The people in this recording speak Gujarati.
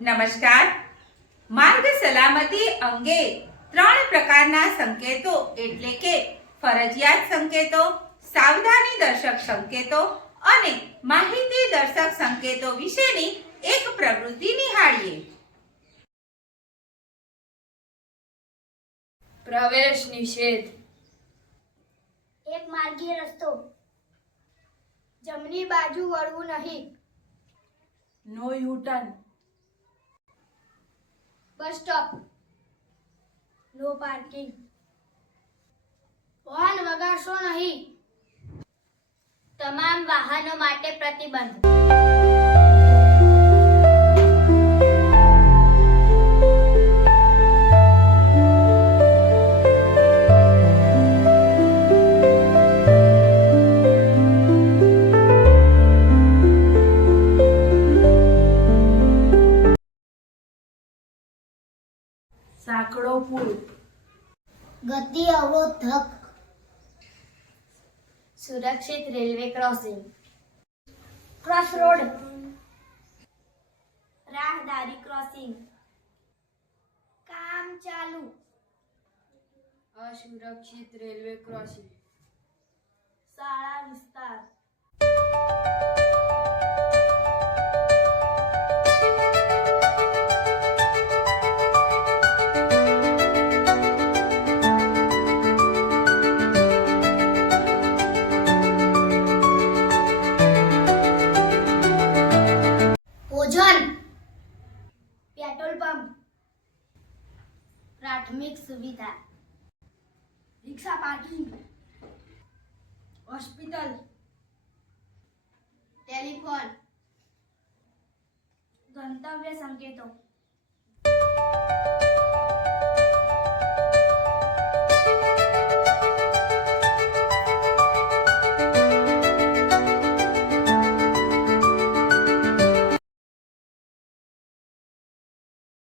નમસ્કાર. માર્ગ સલામતી અંગે 3 પ્રકારના સંકેતો એટલે કે ફરજિયાત સંકેતો, સાવધાની દર્શક સંકેતો અને માહિતી દર્શક સંકેતો વિશેની એક પ્રવૃત્તિ નિહાળીએ. પ્રવેશ નિષેધ. એક માર્ગીય રસ્તો. જમણી બાજુ વળવું નહીં. No U-turn. Bus stop. No parking. Horn વગાડશો નહીં. તમામ વાહનો માટે પ્રતિબંધ. સાંકડો પુલ. ગતિ અવરોધક. સુરક્ષિત રેલવે ક્રોસિંગ. Cross road. રાહદારી ક્રોસિંગ. કામ ચાલુ. અસુરક્ષિત રેલવે ક્રોસિંગ. શાળા વિસ્તાર. ભોજન. Petrol pump. પ્રાથમિક સુવિધા. રિક્ષા પાર્કિંગ. હોસ્પિટલ. ટેલિફોન. ગંતવ્ય સંકેતો.